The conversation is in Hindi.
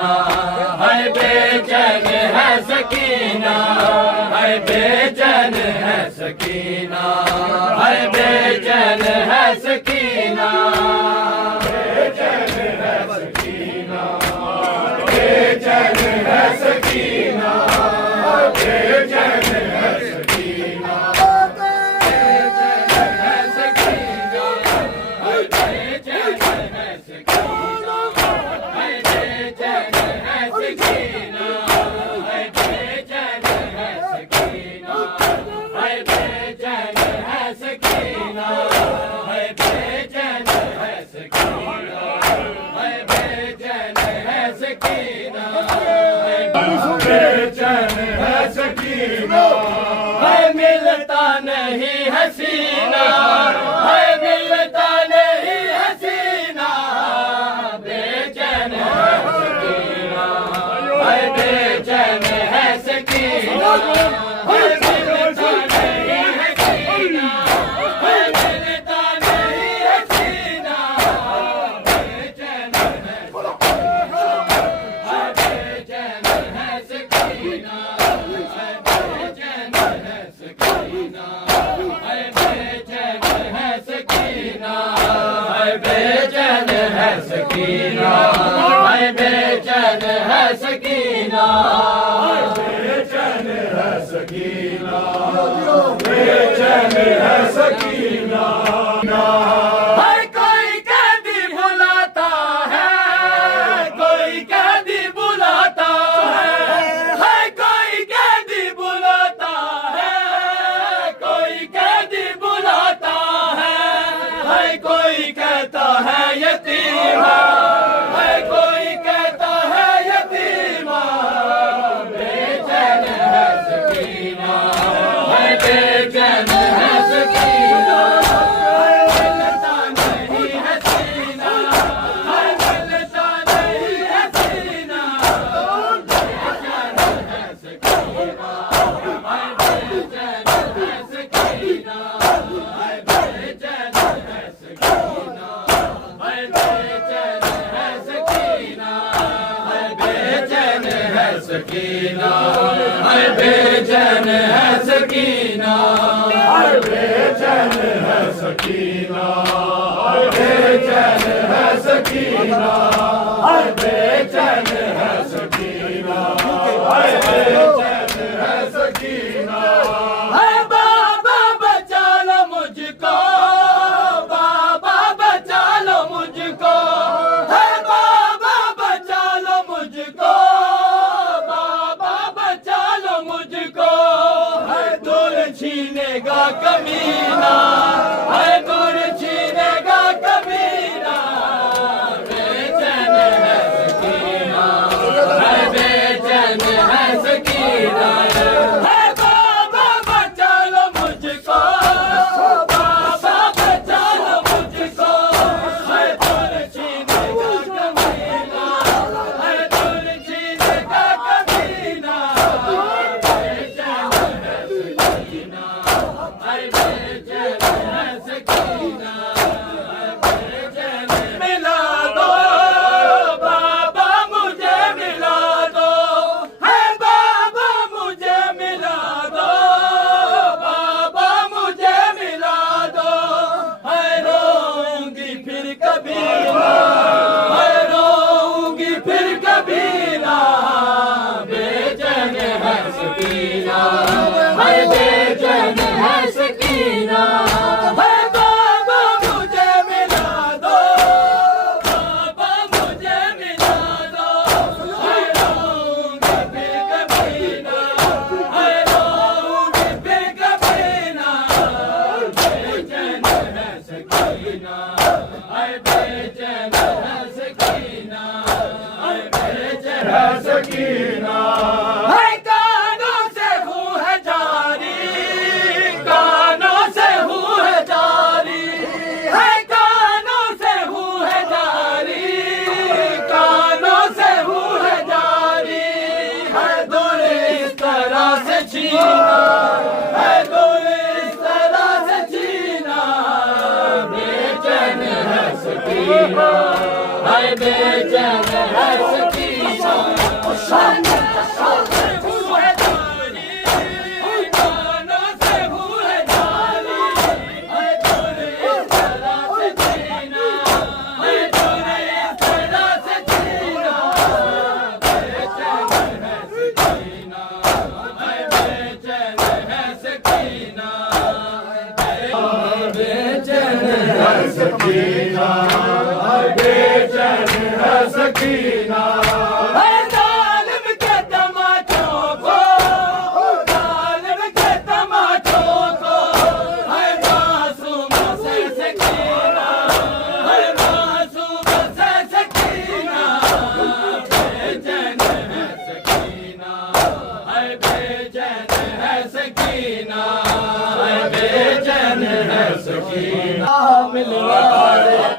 है बेचैन है सकीना, है बेचैन है सकीना, है बेचैन है सकीना, बेचैन है सकीना, बेचैन है सकीना, बेचैन है सकीना, बेचैन है सकीना, बेचैन है सकीना, मिलता नहीं हसीना, है मिलता नहीं हसीना, बेचैन है सकीना, है बेचैन है सकीना, है मिलता नहीं हसीना, है मिलता नहीं हसीना, बेचैन है सकीना, बेचैन है सकीना, है बेचैन है सकीना, बेचैन है सकीना, बेचैन है सकीना, हर कोई कैदी बुलाता है, कोई कैदी बुलाता है, हर कोई कैदी बुलाता है, कोई कैदी बुलाता है, हर कोई कहता है यतीमा, है कोई कहता है यतीमा, बेचैन है सकीना, है बेचैन है सकीना, है मिलता नहीं हसीना, है मिलता नहीं हसीना, बेचैन है सकीना, है बेचैन है सकीना, है बेचैन है सकीना, है बेचैन है सकीना, है बेचैन है सकीना, है बेचैन है सकीना, है बेचैन है सकीना, है बेचैन है सकीना, है बेचैन है सकीना, है बेचैन है सकीना, है बाबा बचा लो मुझको, बाबा बचा लो मुझको, है बाबा बचा लो मुझको, बाबा बचा लो मुझको, है दूर छीनेगा कमीना, है दूर छीनेगा कमीना, बेचैन है सकीना, है बेचैन है सकीना, है बाबा बचा लो मुझको, बाबा बचा लो मुझको, है दूर छीनेगा कमीना, है दूर छीनेगा कमीना, बेचैन है सकीना, है बेचैन है सकीना, है बेचैन मिला दो, बाबा मुझे मिला दो, है बाबा मुझे मिला दो, बाबा मुझे मिला दो, है रोऊंगी फिर कभी ना, है रोऊंगी फिर कभी ना, बेचैन है सकीना, है बेचैन है सकीना, है बाबा मुझे मिला दो, बाबा मुझे मिला दो, है रोऊंगी फिर कभी ना, है रोऊंगी फिर कभी ना, बेचैन है सकीना, है बेचैन है सकीना, है बेचैन है सकीना, है कानों से हूँ है जारी, कानों से हूँ है जारी, है कानों से हूँ है जारी, कानों से हूँ है जारी, है दूर इस तरह से छीना, है दूर इस तरह से छीना, बेचैन है सकीना, है बेचैन है सकीना, शान से हुए जारी नाना से हुए जारी है तूने इस तरह से जीना है तूने इस तरह से जीना बेचैन है सकीना है बेचैन है सकीना बेचैन है सकीना बेचैन है सकीना